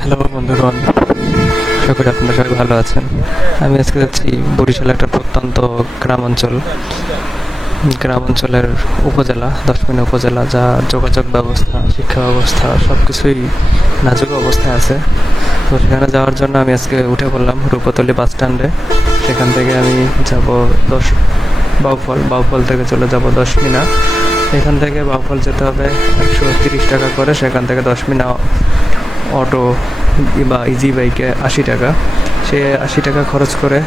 Hello বন্ধুগণ, আশা করি আপনারা সবাই ভালো আছেন। আমি আজকে যাচ্ছি বরিশাল, একটা প্রত্যন্ত গ্রামাঞ্চলের উপজেলা, 10 উপজেলা, যা যোগাযোগ ব্যবস্থা, শিক্ষা ব্যবস্থা সব কিছুই নাজুক অবস্থায় আছে। তো সেখানে যাওয়ার জন্য আমি আজকে উঠে পড়লাম রূপতলী বাস স্ট্যান্ডে। সেখান থেকে আমি যাব বাউফল থেকে চলে যাব 10 মিনা। এখান থেকে বাউফল যেতে হবে 130 টাকা করে, সেখান থেকে 10 মিনা অটো বা ইজি বাইকে 80 টাকা। সে 80 টাকা খরচ করে,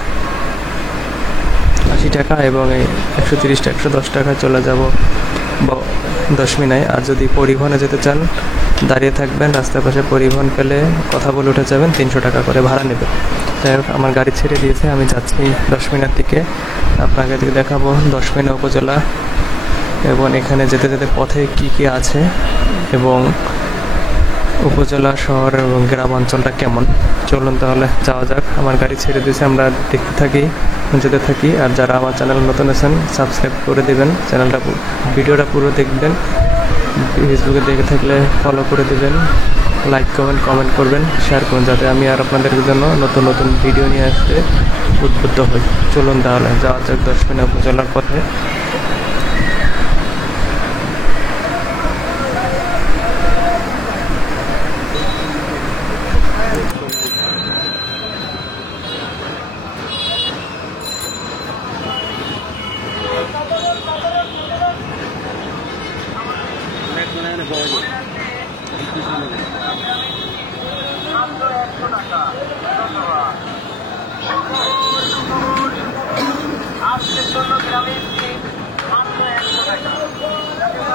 80 টাকা এবং এই 130 টাকা 110 টাকায় চলে যাব 10 মিনায়। আর যদি পরিবহনে যেতে চান, দাঁড়িয়ে থাকবেন, রাস্তার পাশে পরিবহন পেলে কথা বলে উঠে যাবেন, 300 টাকা করে ভাড়া নেবে। যাই হোক, আমার গাড়ি ছেড়ে দিয়েছে, আমি যাচ্ছি 10 মিনার দিকে। আপনাকে দেখাবো 10 মিনা উপজেলা এবং এখানে যেতে যেতে পথে কি কি আছে এবং উপজেলা, শহর এবং গ্রামাঞ্চলটা কেমন। চলুন তাহলে যাওয়া যাক। আমার গাড়ি ছেড়ে দিয়েছে, আমরা যেতে থাকি। আর যারা আমার চ্যানেল নতুন আছেন, সাবস্ক্রাইব করে দেবেন, ভিডিওটা পুরো দেখবেন। ফেসবুকে দেখে থাকলে ফলো করে দেবেন, লাইক কমেন্ট করবেন, শেয়ার করুন, যাতে আমি আর আপনাদের জন্য নতুন নতুন ভিডিও নিয়ে আসতে উদ্বুদ্ধ হই। চলুন তাহলে যাওয়া যাক 10 মিনা উপজেলার পথে। আজকের জন্য গ্রামে মাত্র 100 টাকা।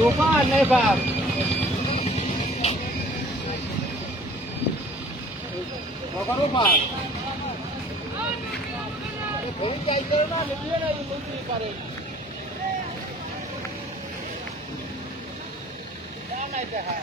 Lupa nih bang. Berapa rumah? Ini kayak gimana? Dia lagi mesti kari. Mana itu ha?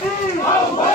Martin!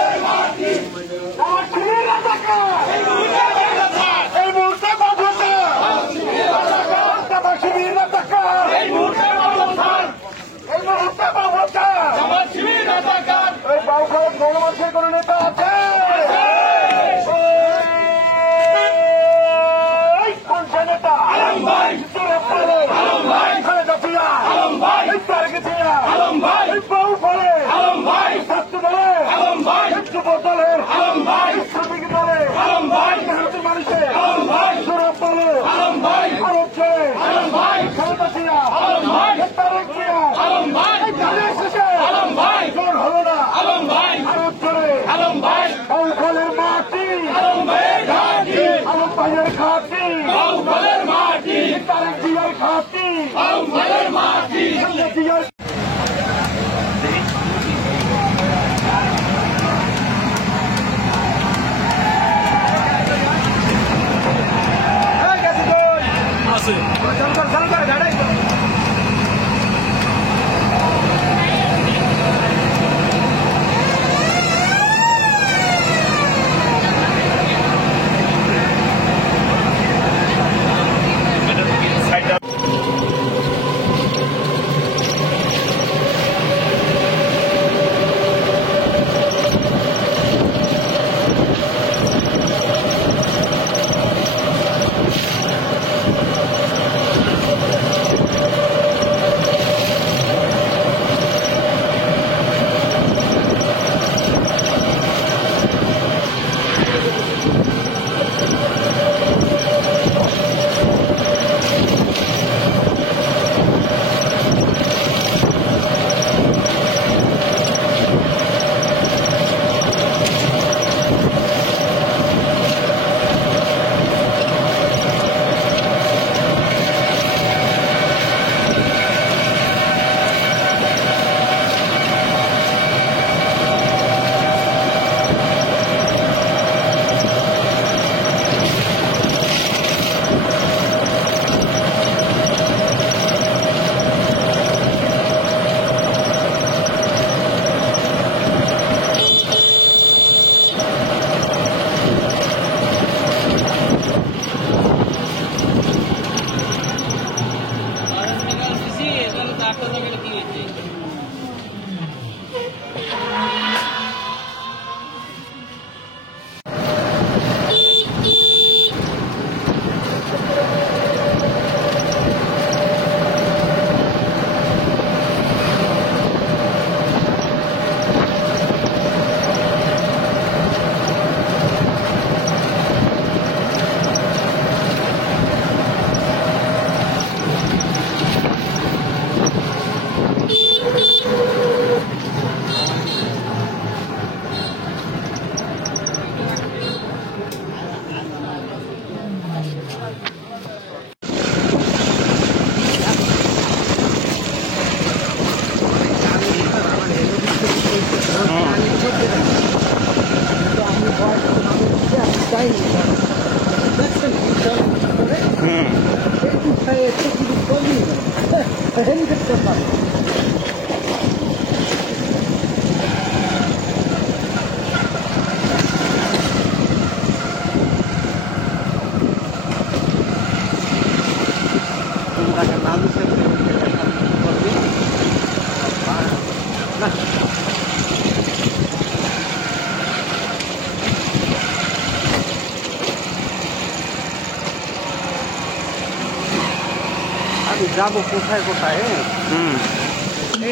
যাবো কোথায় কোথায়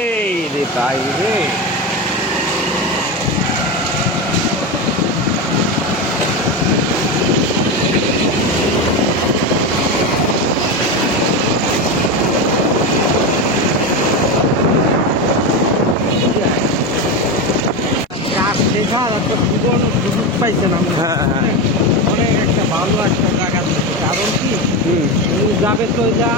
এই রে ভাই রে দেখার একটা সুবর্ণ সুযোগ পাইছেন আমি অনেক একটা ভালো একটা জায়গা থেকে কারণ কি তুমি যাবে তো যা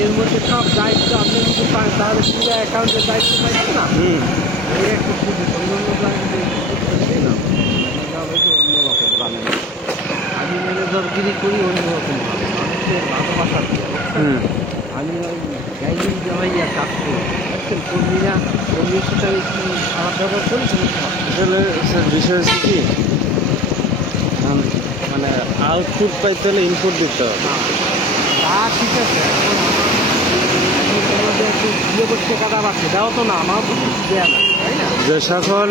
এর মধ্যে সব দায়িত্ব আপনি যদি পান তাহলে পুরো অ্যাকাউন্টের দায়িত্ব পাইছেন না এই একটা সুযোগ অন্যান্য জায়গাতে অন্যরকম ভালো আমি ম্যানেজারগিরি করি অন্যরকম ভালো মানুষের ভালোবাসার আমি ওই গাইডিং জমাইয়া কাজ করি দেখছেন কর্মীরা কর্মীর সাথে আমি একটু খারাপ ব্যবহার করি আসলে স্যার বিষয় হচ্ছে কি মানে আউটপুট পাইতে হলে ইনপুট দিতে হবে। তা ঠিক আছে এখন একটু বিয়ে করতে কাটা পাচ্ছে তাও তো না আমারও তো কিছু দেয়া না তাই না যে সকল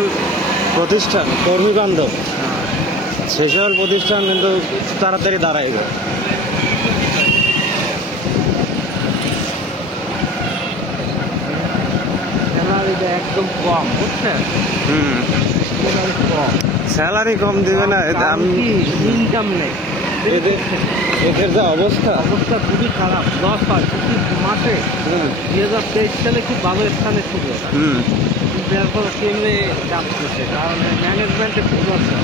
প্রতিষ্ঠান কর্মী বান্ধব সেই সকল প্রতিষ্ঠান কিন্তু তাড়াতাড়ি দাঁড়াইবে। স্যালারিটা একদম কম বুঝছেন একেবারে কম স্যালারি কম দিবে না আমি ইনকাম নেই এদের যা অবস্থা অবস্থা খুবই খারাপ লস হয় প্রতি মাসে 2023 সালে খুব ভালো স্থানে ছিল কিন্তু এরপর কেমনে যাচ্ছে কারণ ম্যানেজমেন্টে ভুল আছে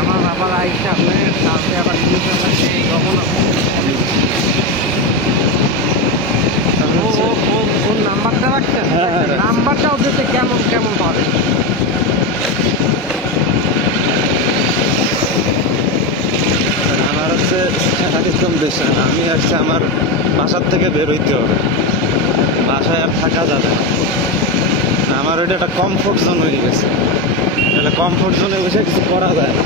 আমার আবার আইসা আপনার কালকে আবার নিউজ আছে কখন ওর নাম্বারটা রাখছেন নাম্বারটাও দিতে কেমন কেমন পাবে আমার হচ্ছে একদম দেশে আমি আসছে আমার বাসার থেকে বের হইতে হবে বাসায় আর থাকা যাবে না আমার ওইটা একটা কমফোর্ট জোন হয়ে গেছে তাহলে কমফোর্ট জোনে বসে কিছু করা যায় না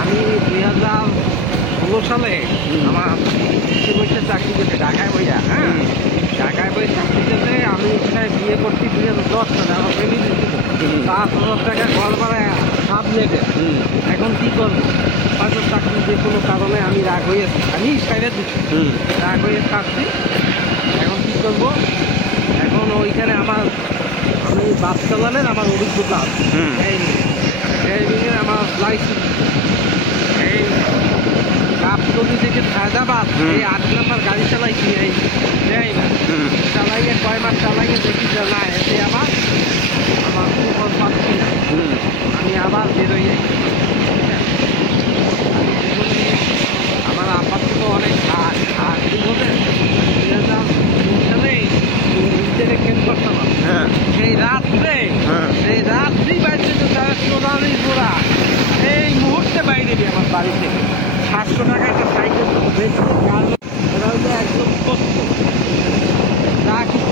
আমি 2016 সালে আমার বসে চাকরি করতে ঢাকায় বইয়া ঢাকায় বই চাকরি করতে আমি এখানে বিয়ে করছি 2010 সালে আমার ফ্যামিলি ছিল 5,000 টাকা ঘর ভাড়ায় হাফ নেটে এখন কি করবো হয়তো চাকরি যে কোনো কারণে আমি রাগ হয়ে আমি সাইডে দিচ্ছি রাগ হয়ে থাকছি এখন কি করবো এখন ওইখানে আমি বাস চালানের আমার অভিজ্ঞতা আছে আমার লাইসেন্স এই গাবতলী থেকে ফায়দাবাদ এই 8 নম্বর গাড়ি চালাইছি এই চালাইয়ে কয় মাস চালাইয়ে দেখি যে না এতে আমার সুফল পাচ্ছি না আমি আবার বেরোই আমার আপাতত অনেক হাট কি বলে নিজেরে কেন করতাম সেই রাত্রি বাইরে সোনালি গোড়া এই মুহূর্তে বাইরে দিই আমার বাড়ি থেকে 700 টাকা একটা সাইকেল ওরা হচ্ছে একদম কষ্ট যা কিছু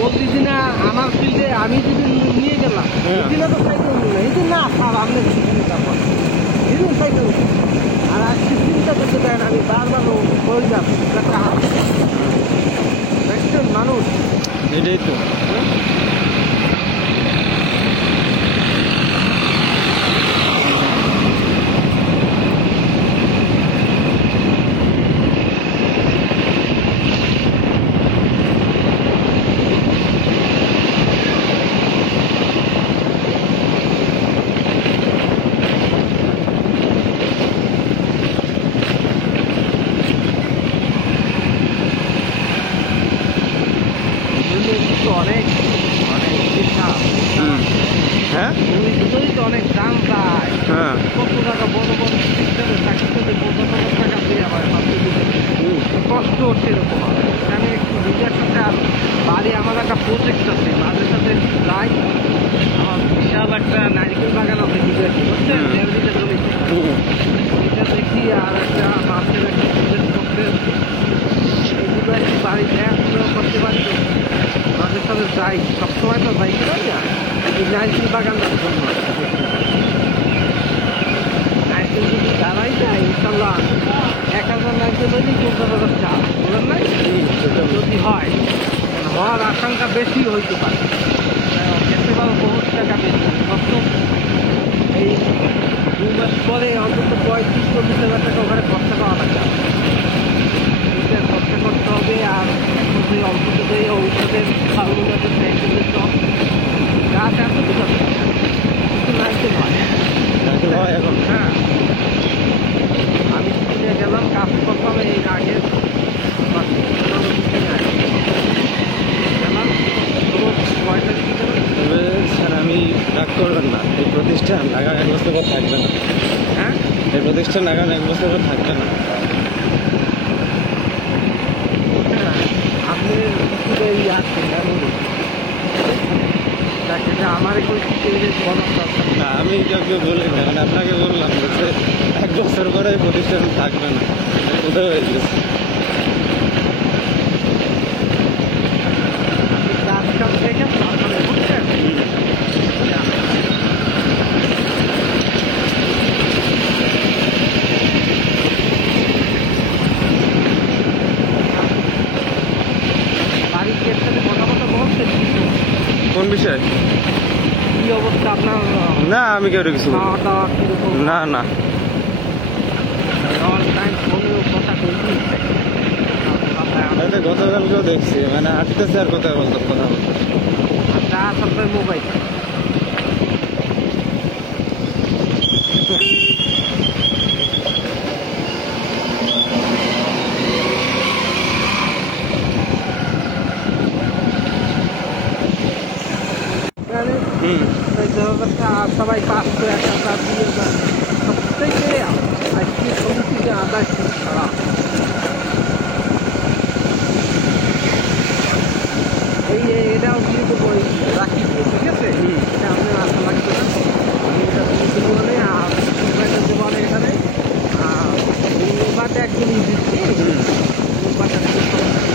বলতেছি না আমার ফিল্ডে আমি যদি নিয়ে গেলাম এদিনে তো সাইকেল নিল এদিন না খাব আপনি এদিন সাইকেল আর আজকে চিন্তা করতে দেন আমি বারবার বলে যাবো দেখছেন মানুষ এটাই তো অনেক অনেক হ্যাঁ তো অনেক দাম পায় কত টাকা বড় বড় সিস্টেমে চাকরি করতে 50,000 টাকা দিয়ে আবার কষ্ট হচ্ছে এরকম আমি একটু নিজের সাথে আর বাড়ি আমার একটা প্রজেক্ট আছে, মাঝে সাথে যাই। আমার বিশাল একটা নারকেল বাগান আছে, বুঝছেন, 1.5 বিঘা জমিতে। ওইটা দেখি, আর একটা মাছের একটা প্রজেক্ট করতে এইগুলো আর কি বাড়ি দেখাশোনা করতে পারি। মাঝে সাথে যাই, সবসময় তো যাইতে পারি না, এই নারকেল বাগানটার জন্য। নারকেল যদি দাঁড়াই যায়, ইনশাল্লাহ 1000 নারকেল হলেই 50,000 চাল, বলেন নাই? যদি হয়, হওয়ার আশঙ্কা বেশি হইতে পারে, খেতে পারো বহুত টাকা বেশি। কত এই 2 মাস পরে অন্তত 35-40,000 টাকা ওখানে খরচা করা লাগবে। এটা খরচা করতে হবে। আর এখন যে অল্প করে ঔষধের ফালগুলো সব গাছ আছে, ঠিক আছে, কিন্তু নারকেল হয়। নারকেল হয় এখন? হ্যাঁ, আমি কিনে গেলাম, কাজ করতাম এই আগে তবে স্যার আমি রাগ করবেন না, এই প্রতিষ্ঠান আগামী 1 বছর পর থাকবে না। হ্যাঁ, এই প্রতিষ্ঠান আগামী 1 বছর পর থাকবে না। আপনি আমার না, আমি কাউকে বলি না, মানে আপনাকে বললাম যে 1 বছর পরে এই প্রতিষ্ঠান থাকবে না, কোথাও হয়ে গেছে। কাজ কাজ দেখে আপনার বুঝছেন। বাড়ির গেট সাথে কথা কথা বলছেন কোন বিষয়? কি অবস্থা আপনার? না, আমি কেউ কিছু বলিনি। খাওয়া দাওয়া কিরকম? না না, অল টাইম ফোনেও কথা বলছি। হয়তো গতকালকেও দেখছি, মানে হাঁটতেছে আর কথা বলতে কথা বলতে। যা আপনার মোবাইল সবাই 500-1000 দিয়ে যায়। সবথেকে আজকে সমিতিকে আদায় খুব খারাপ। এটাও দিয়ে দেবো, রাখি দিয়ে, ঠিক আছে? এটা আপনার আশা লাগবে না, আমি এটা দিয়ে দেবো। মানে আর দেবো না এখানে। আর মোবাইলটা একদমই দিচ্ছি, মোবাইলটা একদম একটা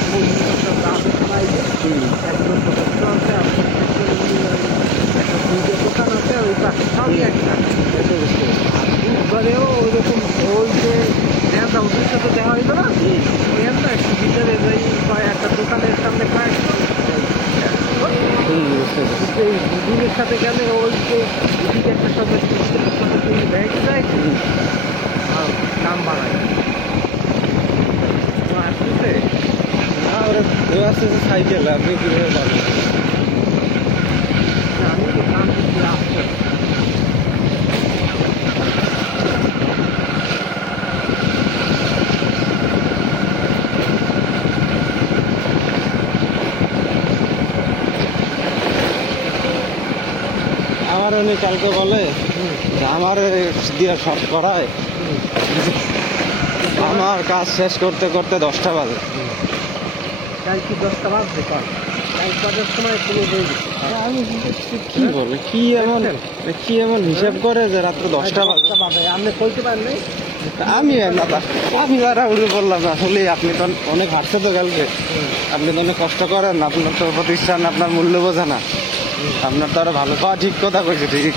দুধের দোকান আছে, ওই পাশে সবই একটা। আর বুধবারেও ওই রকম ওই যে নেতা ওদের সাথে দেখা হইলো না, ওই একটা একটু ভিতরে একটা দোকানের সামনে কয়েকজন দুদিনের সাথে গেলে ওই যে এদিকে একটা সাথে ব্যাগ যায় আর দাম বাড়ায়। তো আসতেছে সাইকেল আপনি কিভাবে পাবেন? আমি তো দাম দিচ্ছি আসছে। আমার উনি কালকে বলে যে আমার দিয়ে শর্ট করায়, আমার কাজ শেষ করতে করতে 10টা বাজে। কালকে 10টা বাজবে, কাল বাজার সময় পুরো হয়ে গেছে। আমি কি বলে, কি এমন হিসাব করে যে রাত্রে 10টা বাজে? আপনি কইতে পারেন? আমি যারা উড়ে বললাম, আসলে আপনি তো অনেক হাঁটছে তো কালকে, আপনি তো অনেক কষ্ট করেন, আপনার তো প্রতিষ্ঠান আপনার মূল্য বোঝে না, আপনার তো আরো ভালো পাওয়া। ঠিক কথা কইছে, ঠিক।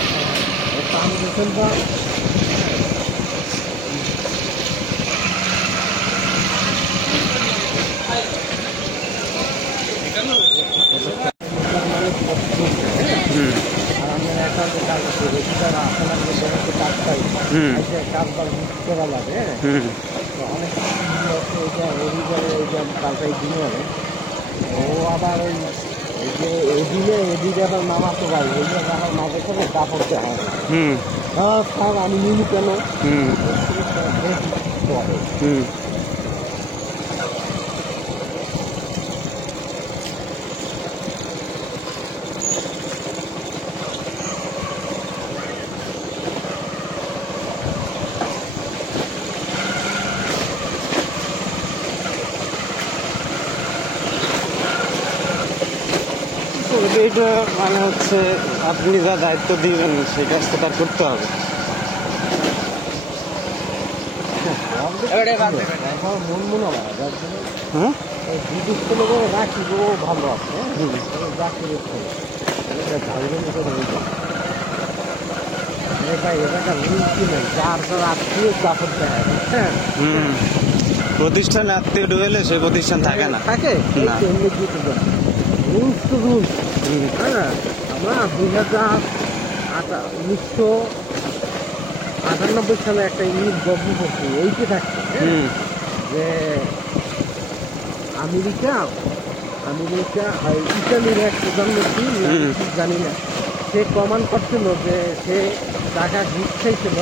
ও আবার ওই যে এদিকে আবার মামা তো ভাই, ওই আমার মাঝে সাথে কাপড় দেওয়া হয়। হ্যাঁ স্যার, আমি নিলি কেন? এটা মানে হচ্ছে আপনি যা দায়িত্ব দিবেন সেই কাজটা তার করতে হবে। মন মনে হয় হ্যাঁ ব্রিটিশ ছেলে রাখি ও ভালো আছে রাখি ভাই এটা রুলকি নেই যার যার আত্মীয় কাপড় দেয় হ্যাঁ প্রতিষ্ঠানে আত্মীয় ঢুকেলে সেই প্রতিষ্ঠান থাকে না। থাকে না। রুলস তো রুলস হ্যাঁ আমরা 1998 সালে একটা ইংলিশ গল্প করছি এইতে থাকছে যে আমেরিকা ইটালির এক প্রধানমন্ত্রী জানি না সে প্রমাণ করছিল যে সে টাকা ঘুষ খাইছিল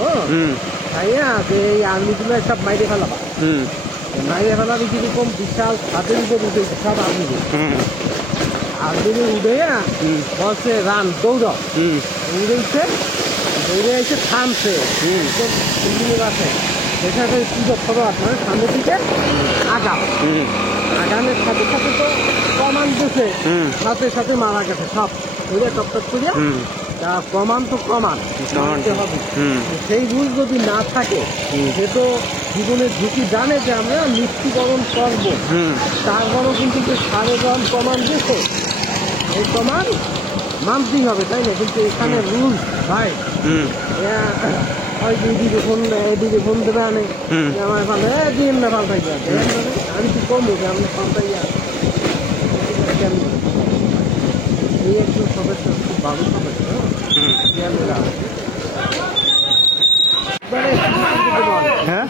খাইয়া যে এই আর্মিগুলো সব মাইরে ফেলাবা মাইরে ফেলাবি কিরকম বিশাল ছাদের উপর উঠে সব আর্মিরে উঠেয়া বলছে রান দৌড় উড়েছে দৌড়ে এসে থামছে আছে সেখানে পুজো খবর আপনার সামনের দিকে আগাম আগামের সাথে সাথে তো প্রমাণ দিয়েছে সাথে সাথে মারা গেছে সব ওইটা টপ করে তা প্রমাণ তো প্রমাণ মানতে হবে সেই রুল যদি না থাকে সে তো জীবনের ঝুঁকি জানে যে আমরা মৃত্যুবরণ করবো তারপরও কিন্তু যে সারে গ্রাম প্রমাণ দিয়েছে এই প্রমাণ মানতেই হবে তাই না কিন্তু এখানে রুল ভাই এদিকে ফোন দেবে আনে আমার ভালো দিন না ভালো থাকবে আমি কি কমবো যে আপনি পাল্টাইয়া এই একজন সদস্য খুব ভালো সদস্য হ্যাঁ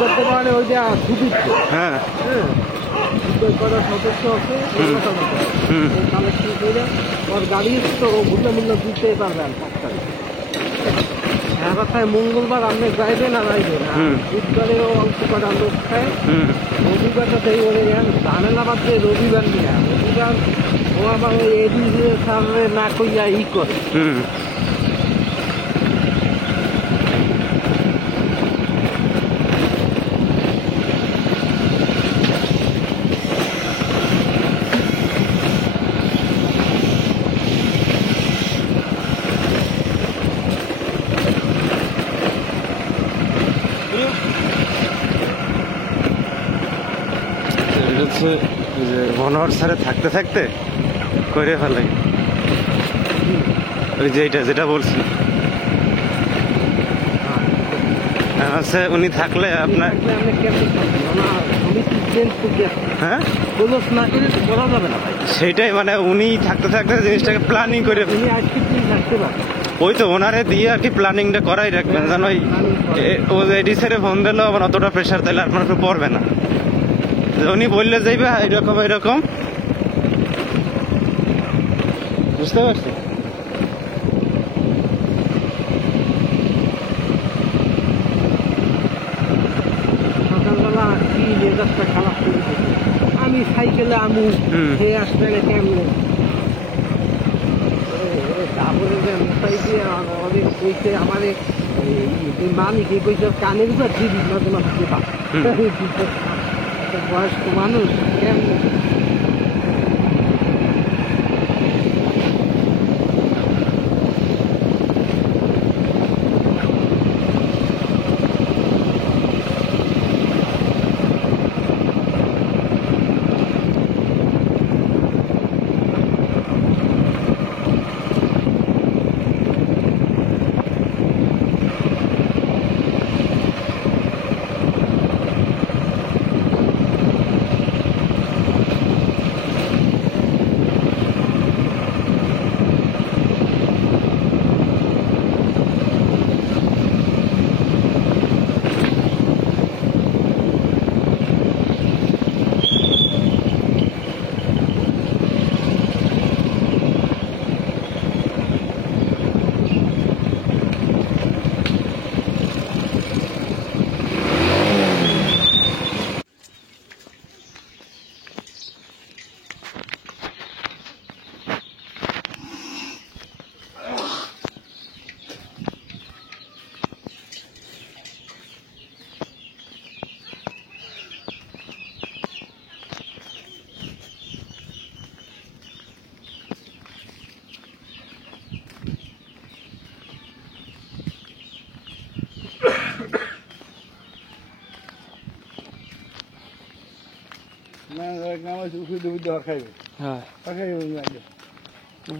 বর্তমানে ওইটা সুদীপ্ত হ্যাঁ করার সদস্য আছে কালেকশন করে ওর গাড়ি তো মূল্য দিতে পারবেন হ্যাঁ কথায় মঙ্গলবার আপনি যাইবেন আর যাইবেন বুধবারেও অল্প কটা লোক খায় রবিবারটা দেই বলে গেন ধানেলাবাদ যে রবিবার নিয়ে রবিবার ও আবার ওই এডির সামনে না কইয়া ই করে হচ্ছে যে মনোহর স্যারে থাকতে থাকতে করে ফেলে ওই যে যেটা বলছি হচ্ছে উনি থাকলে আপনার হ্যাঁ সেইটাই মানে উনি থাকতে থাকতে জিনিসটাকে প্ল্যানিং করে ওই তো ওনারে দিয়ে আর কি প্ল্যানিংটা করাই রাখবেন যেন ও এডি স্যারে ফোন দিলেও আবার অতটা প্রেশার তাহলে আপনার উপর পড়বে না উনি বললে যাইবে এরকম এরকম বুঝতে পারছি সকালবেলা কি মেজাজটা খারাপ করে আমি সাইকেলে আমু সে আসবে না কেমন তারপরে যে মোটাই দিয়ে অনেক কইছে আমার মালিক এই কইছে কানের উপর দিবি মাঝে মাঝে দেবা বয়স্ক মানুষ কেমন না নাম আছে উঠে বুদ্ধি হর খাইবে হ্যাঁ হর খাইবে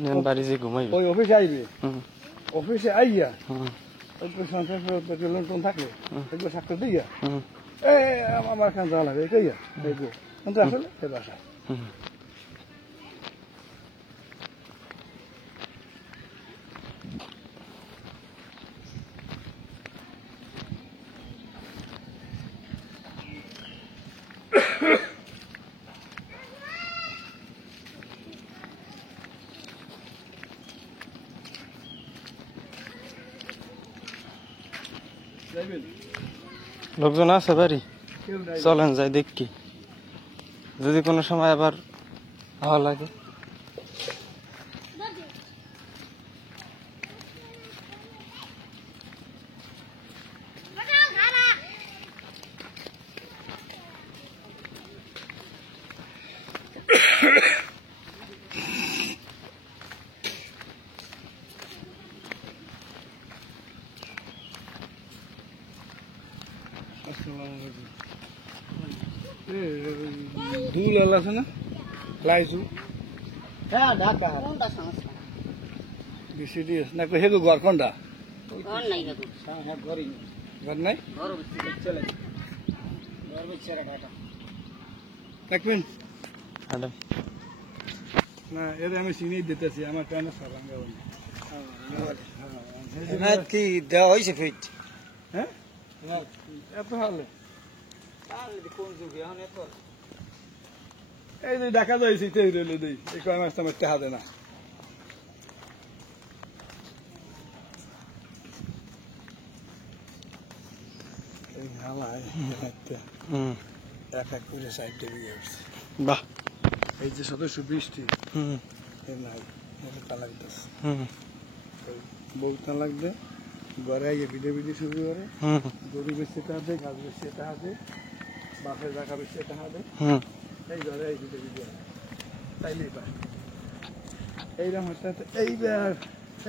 নেন বাড়ি যে ঘুমাইবে ওই অফিসে আইবে হুম অফিসে আইয়া হুম ওই সন্ত্রাস লোন টোন থাকলে এগুলো সাক্ষর দিয়া হুম আমার খান যাওয়া লাগে কইয়া দেখবো কিন্তু আসলে সে বাসা হুম যাইবেন লোকজন আছে বাড়ি কেউ নাই চলেন যাই দেখি যদি কোনো সময় আবার ভালো লাগে ধুল আল আছে না লাইছু হ্যাঁ ঢাকা কোনটা সমস্যা বেশি দিয়ে না হেগো ঘর কোনটা ঘর নাই কাকু হ্যাঁ ঘরই ঘর নাই ঘর চলে ঘর বেচারা ডাটা দেখবেন ম্যাডাম না এর আমি চিনি দিতেছি আমার কেন সারাঙ্গা কি দেওয়া হয়েছে ফিট হ্যাঁ এত হলে কোন যুগে এখন এত এই যে দেখা যাইছি তেই রইলে দেই এই কয় মাস আমার টাকা দেয় না এই হালায় হুম এক এক করে সাইডে বিয়ে উঠছে বাহ এই যে সদস্য বৃষ্টি হুম এর নাই তা লাগতেছে হুম বউ তা লাগবে ঘরে আইয়ে ভিডিও ভিডিও শুরু করে হুম গরু বেচতে টাকা গাছ বেচতে টাকা দে বাপের টাকা বেচতে টাকা দে হুম এই ঘরে এই ভিডিও ভিডিও তাইলেই পায় এইরকম হচ্ছে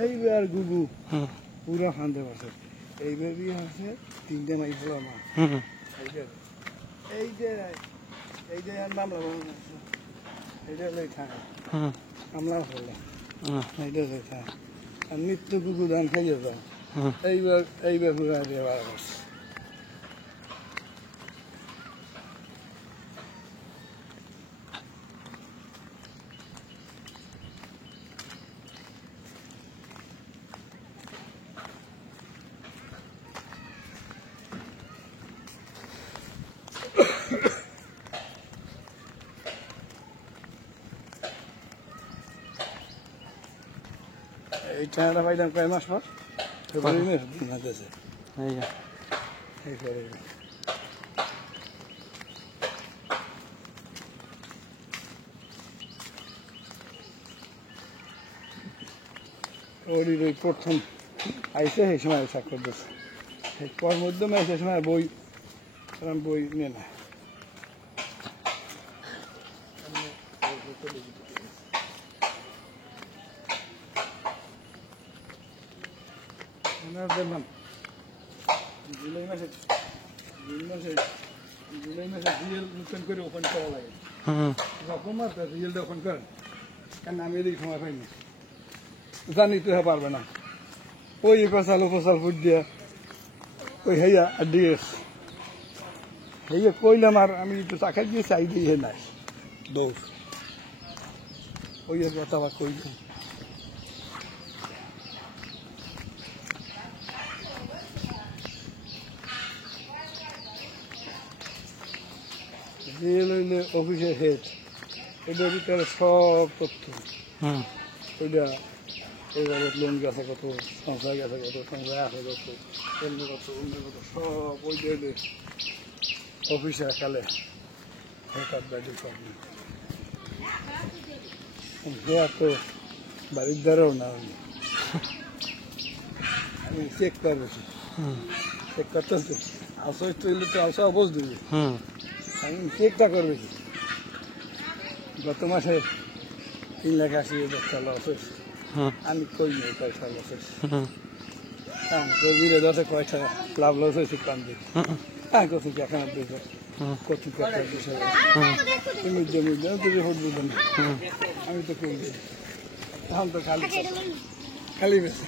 এইবার গুগু হুম পুরা ফান্দে বসে এইবার বিয়ে হচ্ছে 3টে মাই ফেলা মা হুম এই যে আর মামলা বানানো আছে এইটা লই থাকে হুম মামলা হলো হুম এইটা লই থাকে আর মৃত্যু কুকুর দাম খাইয়ে যায় হুম এইবার পুরা দিয়ে বার করছে এই টাকাটা পাইলাম কয় মাস পর ফেব্রুয়ারি মাসে এই যে এই করে ওরই ওই প্রথম আইসে সেই সময় স্বাক্ষর দিচ্ছে পর মধ্যমে সে সময় বই বই নিয়ে না দেখলাম জুলাই মাসে রিয়েল নতুন করে ওপেন করা লাগে হুম যখন মারতে রিয়েলটা ওপেন করেন কেন আমি এদিকে সময় পাইনি জানি তো পারবে না ওই পেশাল ফুট দিয়া ওই হেয়া আর ডিএস হেয়া কইলাম আর আমি একটু চাকাই দিয়ে চাই দিয়ে নাই দৌড় ওই কথা আবার কইলাম রিয়েল হইলে অফিসের হেড এটার ভিতরে সব তথ্য হুম ওইটা এইভাবে লোন গেছে কত সংসার গেছে কত সংসার আছে কত অন্য কত সব ওই দিলে অফিসে খেলে হঠাৎ বাড়ি পাবি হেয়া তো বাড়ির দ্বারাও না আমি চেক করছি হুম চেক করতেছি আসো তৈলে তো আসা অবশ দিবি হুম আমি চেকটা করবে গত মাসে 3,80,000 লস হয়েছে হুম আমি কই নেই পয়সা লস হয়েছে হুম হ্যাঁ গভীরে 10 পয়সা লাভ লস হয়েছে কান দিয়ে হুম হ্যাঁ কোথায় এখন কচু কাটা বিষয় মধ্যে মধ্যে আমি তো রিপোর্ট দিতাম আমি তো করি এখন তো খালি খালি বেছে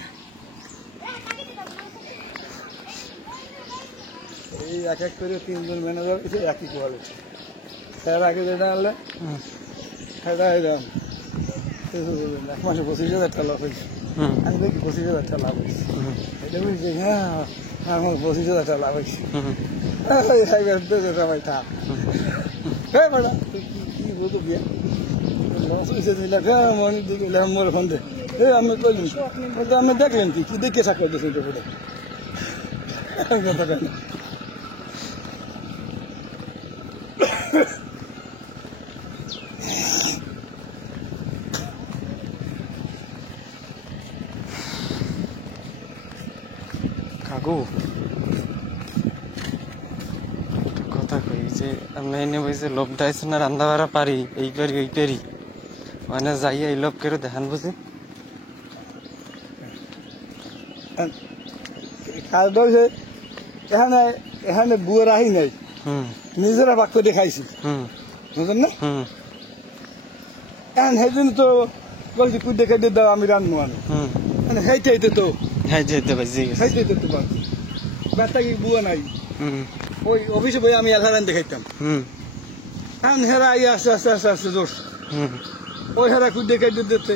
এই এক এক করে 3 জন ম্যানেজার হচ্ছে একই কোয়ালিটি তার আগে যেটা আনলে সেটা এলাম 1 মাসে 25,000 টাকা লাভ হয়েছে আমি দেখি 25,000 টাকা লাভ হয়েছে এটা বলছি হ্যাঁ আমার 25,000 টাকা লাভ হয়েছে সবাই থাক হ্যাঁ বেটা কি বলতো বিয়ে লস হয়েছে 2 লাখ মনে দিকে মোর ফোন দে আমি বললাম বলতে আমি দেখলেন কি দেখে সাক্ষর দিয়েছি এটা বলে কথা কেন কাকু কথা কই যে আমরা এনে বসে লোভ দাইছে না রান্না বাড়া পারি এই পারি ওই পারি মানে যাই এই লোভ করে দেখান বুঝি কাজটা হচ্ছে এখানে এখানে বুয়ের আহি নাই নিজেরা বাক্য দেখাইছি বুঝলেন না এখন সেই জন্য তো বলছি কুই দেখে দিয়ে দাও আমি রান্নু আনো মানে সেইটাইতে তো হ্যাঁ যেতে পারছি সেইটাইতে তো ব্যথা কি বুয়া নাই ওই অফিসে বই আমি এলাকান দেখাইতাম এখন হেরা আই আস্তে আস্তে আস্তে আস্তে জোর ওই হেরা কুই দেখে দিয়ে দিতে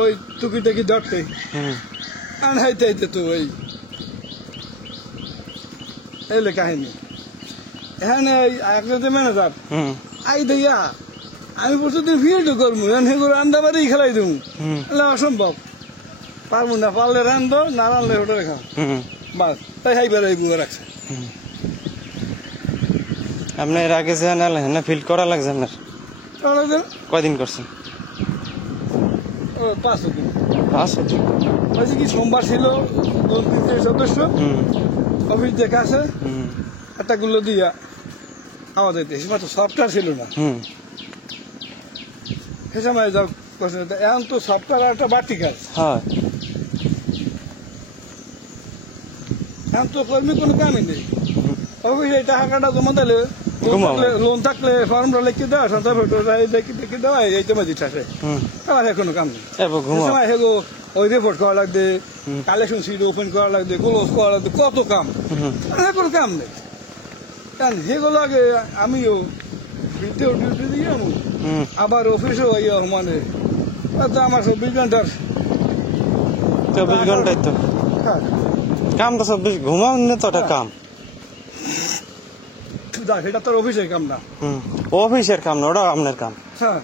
ওই টুকি টুকি ধরতে এখন সেইটাইতে তো ওই এলে কাহিনী এখানে একসাথে ম্যানেজার আই দিয়া আমি প্রতিদিন ফিল্ড করবো সেগুলো রান্না বাড়ি খেলাই দেবো অসম্ভব পারবো না পারলে রান্ধো না রানলে হোটেলে খাও বাস তাই হাইবার এই বুয়ে রাখছে আপনি এর আগে যে আনালে হ্যাঁ ফিল্ড করা লাগছে আপনার কয়দিন করছেন 5 দিন 5 দিন হয়েছে কি সোমবার ছিল 2-3 সদস্য অফিস দেখা আছে একটা গুলো দিয়া আমাদের দেশে মাত্র সফটওয়্যার ছিল না সে সময় যাও এখন তো সফটওয়্যার একটা বাড়তি কাজ হ্যাঁ এখন তো কর্মী কোনো কামই নেই অফিসে টাকাটা জমা দিলে লোন থাকলে ফর্মটা লিখে দেওয়া সন্তান দেখে দেওয়া এই তো মাঝি ঠাসে আমার কোনো কাম নেই সময় হেগো ওই রিপোর্ট করা লাগবে কালেকশন সিট ওপেন করা লাগবে ক্লোজ করা লাগবে কত কাম কোনো কাম নেই কারণ সেগুলো আগে আমিও ফিরতেও ডিউটি দিয়ে আবার অফিসেও মানে আমার 24 ঘন্টার 24 ঘন্টায় তো কাম তো 24 ঘুমাও না তো ওটা কাম সেটা তোর অফিসের কাম না অফিসের কাম না ওটা আপনার কাম হ্যাঁ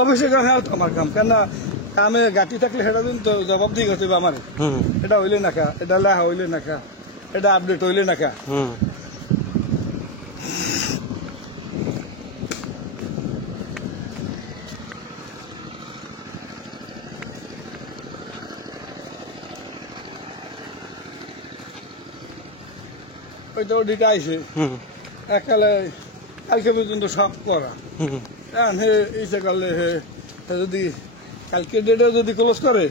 অফিসের কাম হ্যাঁ আমার কাম কেন কামে গাটি থাকলে সেটা দিন তো জবাব দিয়ে গেছে আমার এটা হইলে না খা এটা লেখা হইলে না খা এটা আপডেট হইলে না খা ওই তো ওদিকে আইসে একালে কালকে পর্যন্ত সব করা হ্যাঁ হে ইচ্ছে করলে হে যদি কালকে ডেটে যদি ক্লোজ করে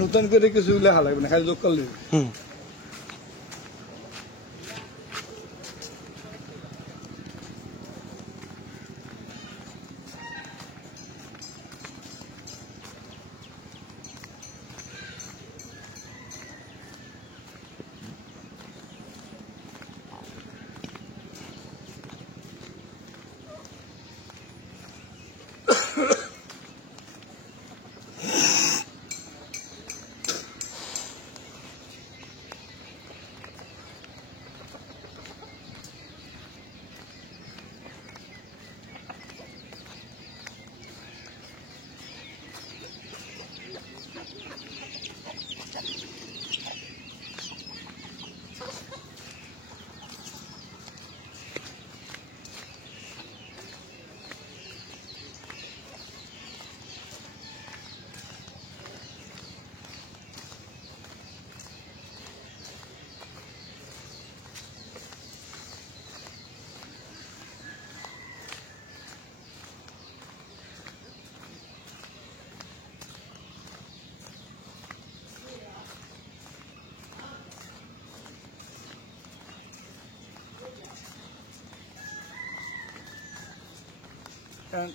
নতুন করে কিছু লেখা লাগবে না খালি যোগ করলে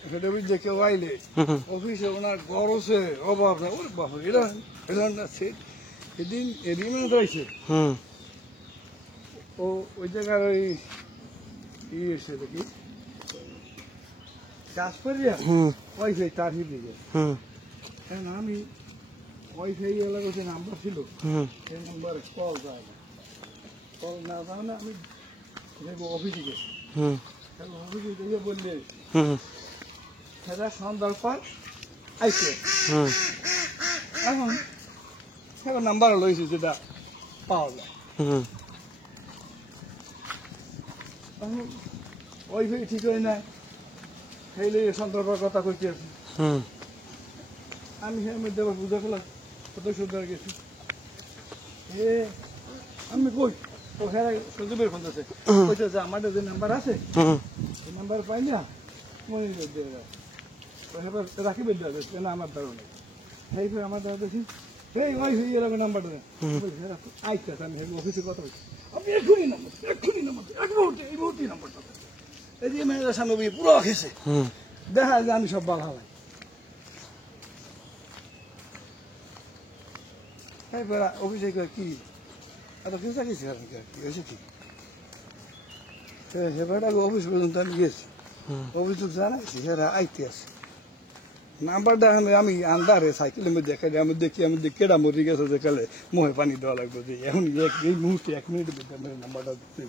সেটা বুঝছে কেউ আইলে অফিসে ওনার গরসে অভাব না ওর বাবা এটা এটা না সেদিন এদিন রয়েছে ও ওই জায়গার ওই এসে দেখি চাষ করিয়া ওয়াইফাই তার দিকে কারণ আমি ওয়াইফাই এলাকাতে নাম্বার ছিল সেই নাম্বারে কল যায় না কল না যায় না আমি অফিসে গেছি অফিসে গিয়ে বললে সেটা সন্ধ্যার পর আইসে এখন নাম্বার লইছি যেটা পাওয়া যায় এখন ওয়াইফাই ঠিক হয় না সেইলে সন্ধ্যার পর কথা কইতে আছি আমি হ্যাঁ মধ্যে আবার বুঝা ফেলাম কত সুন্দর গেছি আমি কই ও হ্যাঁ সজীবের ফোন আছে কইতে যে আমার যে নাম্বার আছে এই নাম্বার পাই না মনে দিয়ে রাখিবেন না আমার দ্বারা নেই সেই আমার দ্বারা দেখি এই ওই এরকম নাম্বারটা আইসা আমি অফিসে কথা বলছি আপনি এক্ষুনি নাম্বার এক মুহূর্তে এই মুহূর্তে নাম্বারটা এই যে ম্যানেজার সামনে পুরো খেয়েছে দেখা যায় আমি সব বাধা হয় এবার অফিসে কি এত কিছু চাকিয়েছি আর কি হয়েছে কি সেবার অফিস পর্যন্ত আমি গেছি অফিস তো জানাইছি সেরা আইতে আছে নাম্বারটা আমি আন্দারে সাইকেলের মধ্যে আমি দেখি কেডা মরে গেছে যে কালে মুখে পানি দেওয়া লাগবে যে এখন এই মুহূর্তে 1 মিনিটের মধ্যে আমি নাম্বারটা দিতে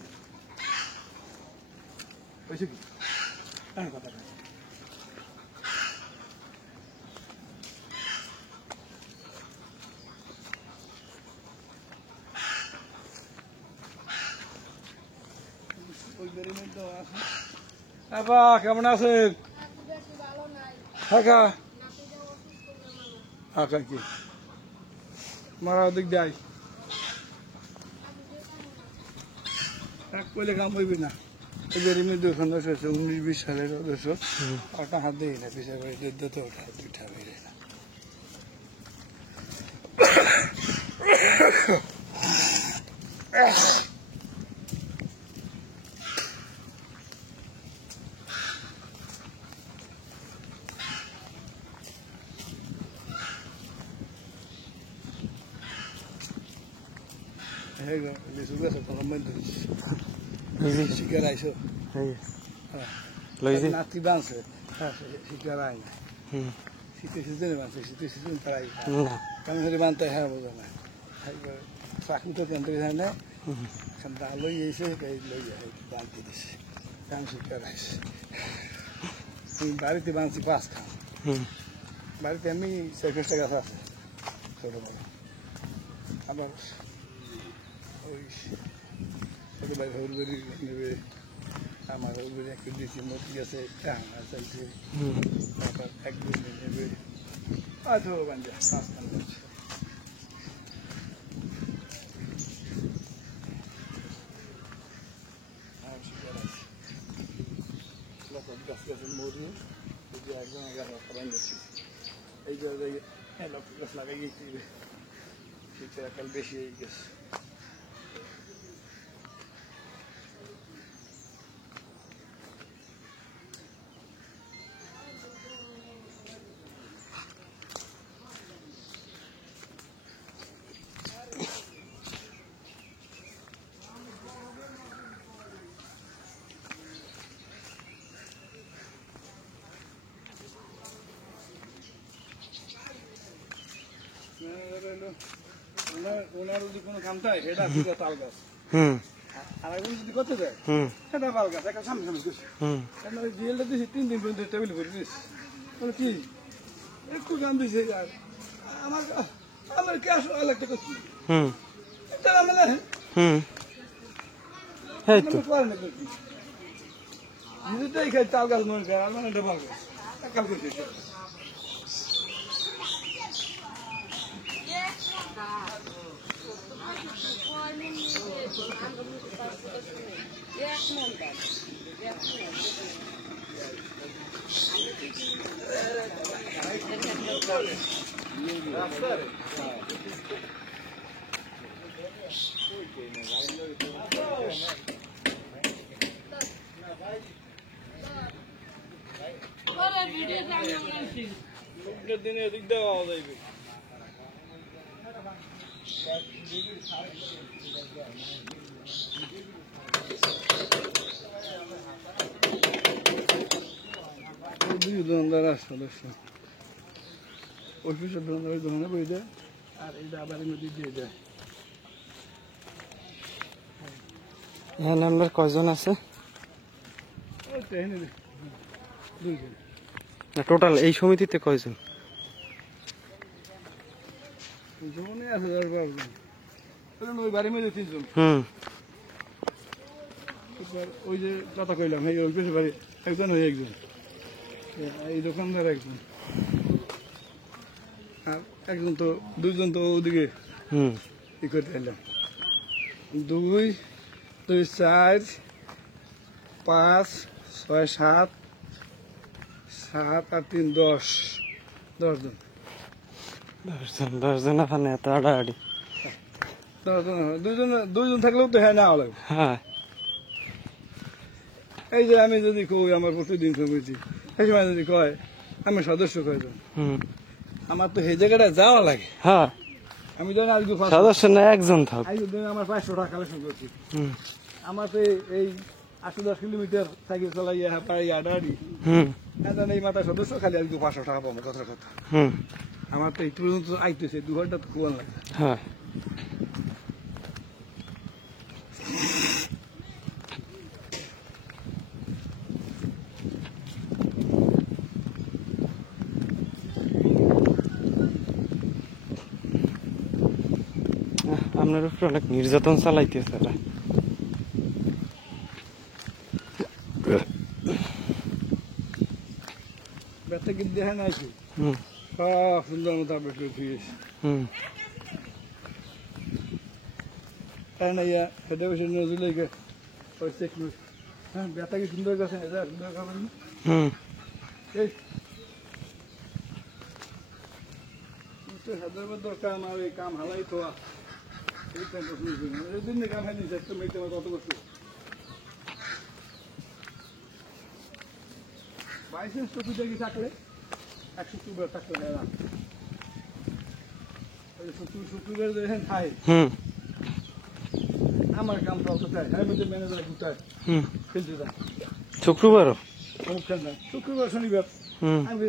হয়েছে কি কথা কেমন আছেন কি মারা দিক যাই এক কইলে কাম হইবি না এদের এমনি 1920 সালের ওটা হাত দিই না পিছিয়ে করে দিতে ওঠা পিঠা বেড়ে না নাতি বানছে শিকারাই না শীতের সিজনে বানছে শীতের সিজন তারাই কারণ সেটা বানতে হ্যাঁ বোঝা না চাকরি তো কেন্দ্র না লই এসে লই বানতে দিছে কারণ শিকারাইছে বাড়িতে বানছি 5 খান বাড়িতে আমি 4 টাকা আছে ছোট বড় আবার ওই ছোট ভাই হরুবাড়ি নেবে আমার হরুবাড়ি একটু দিয়েছি মতি আছে টাঙা চাইছে তারপর 1 দিন নেবে আধো বাঞ্জা 5 খান যাচ্ছে গাছ গাছের মরি এই যে একজন 11 বাঞ্জাছি এই জায়গায় গাছ লাগাই গেছি শীতের একাল বেশি হয়ে গেছে ওনার যদি কোনো কাম থাকে সেটা তাল গাছ আর একজন যদি করতে যায় সেটা তাল গাছ একটা সামনে সামনে করছে কেন ওই জিএলটা দিয়েছি 3 দিন পর্যন্ত টেবিল করে দিয়েছি মানে কি একটু গান দিয়েছে আর আমার ক্যাশ একটা করছি নিজেটাই খাই তাল গাছ মনে করে আর মানে ডাল গাছ একাল করছে দিনে এদিক দেওয়া যাইবে দুই দোকানদার আছে সদস্য অফিসের দোকানদার ওই দোকানে বই দেয় আর এইটা আবার নদী দিয়ে যায়। এখানে আপনার কয়জন আছে? ওই তো এখানে দুইজন। টোটাল এই সমিতিতে কয়জন? মনে আছে 10-12 জন। ওই বাড়ির মধ্যে 3 জন। এবার ওই যে কথা কইলাম এই অল্পের বাড়ি একজন হয়ে একজন, এই দোকানদার একজন, আর একজন তো 2 জন তো ওদিকে ই করতে এলাম। 2, 2, 4, 5, 6, 7, 7 আর 3, 10 জন। 10 জন ওখানে এত আড়াআড়ি। 10 জন, 2 জন থাকলেও তো হ্যাঁ না লাগবে। হ্যাঁ, এই যে আমি যদি কই আমার প্রতিদিন সমিতি, এই সময় যদি কয় আমি সদস্য কয়জন, আমার তো সেই জায়গাটা যাওয়া লাগে। হ্যাঁ, আমি ধরেন আজকে সদস্য না একজন থাক। আমার 500 টাকা কালেকশন করছি, আমার তো এই 8-10 কিলোমিটার সাইকেল চালাইয়া পাই আডাডি, এই মাথা সদস্য খালি আজকে 500 টাকা পাবো। কথা কথা আমার তো একটু পর্যন্ত আইতেছে 2 ঘন্টা তো খুব লাগে। হ্যাঁ, আপনার উপরে অনেক নির্যাতন চালাইতেছে এরা। ব্যথা কিন্তু দেখে নাই কি সব সুন্দর মতো আপডেট করে দিয়েছে। তাই না ইয়া হেডে বসে নজরুলকে ওই চেক হ্যাঁ ব্যথা কি সুন্দর গেছে, এটা সুন্দর খাবেন না এই দরকার আমার এই কাম হালাই তো দিন কাম হয় নিচ্ছে একটা মেয়েতে আমার কত করছে। বাইসেন্স টুপি দেখি থাকলে 100 থাকলে না শুক্রবার দেখেন খাই আমার কাম চলতে চাই, আমি মধ্যে ম্যানেজার কোথায় খেলতে যাই শুক্রবারও অনুষ্ঠান না, শুক্রবার শনিবার আমি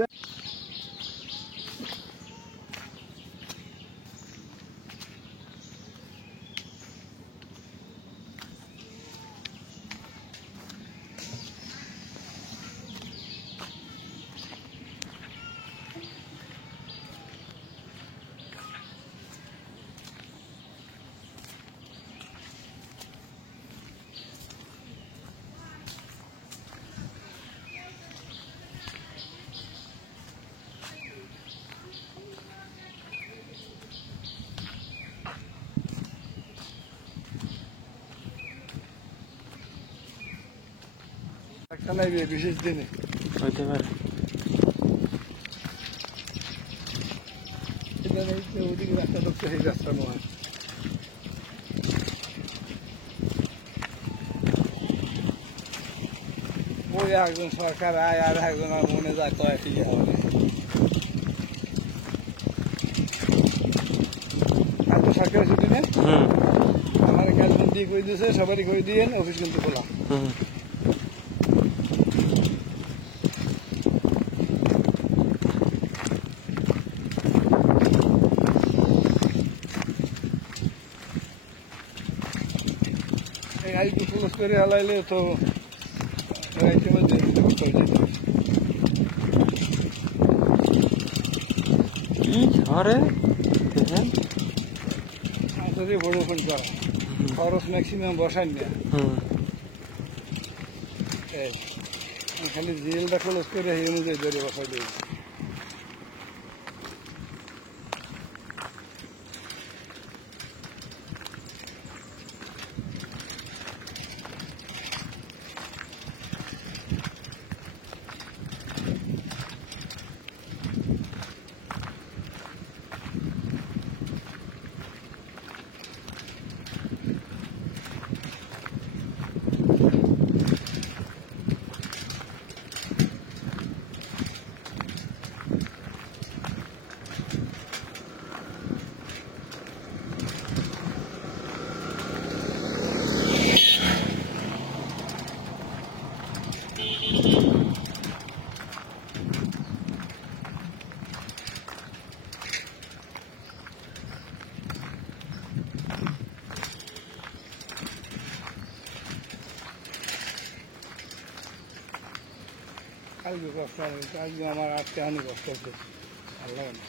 একটা নাই বিশেষ দিনে হইতে পারে। ওদিকে রাস্তা ঢুকতে সেই রাস্তা নয়। ওই একজন সরকার আয় আর একজন আর মনে যায় কয় ঠিক হবে। এত সরকারের ছুটি নেই, আমার কাজ দিয়ে করে দিয়েছে, সবারই করে দিয়ে অফিস কিন্তু খোলা। আইপি ক্লোজ করে হালাইলে তো রাইটের মধ্যে কি ঝড়ে দেখেন আসলে বড় ফোন করা খরচ ম্যাক্সিমাম বসান না, খালি জেলটা ক্লোজ করে এই অনুযায়ী ধরে বসাই দিয়ে। কালকে কষ্ট হবে, কালকে আমার আজকে অনেক কষ্ট হচ্ছে, ভালো লাগে না।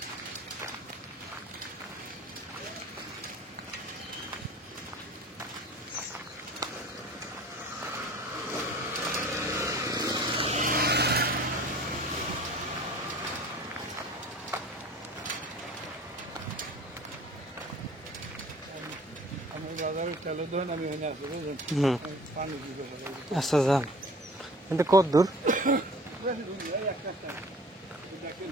আমি বাজারে তেলের দোকান আমি ওখানে আসি বুঝলেন, পানি দিতে পারি। আচ্ছা যান, কিন্তু কত দূর? বেশি দূর নয়, একটা দেখেন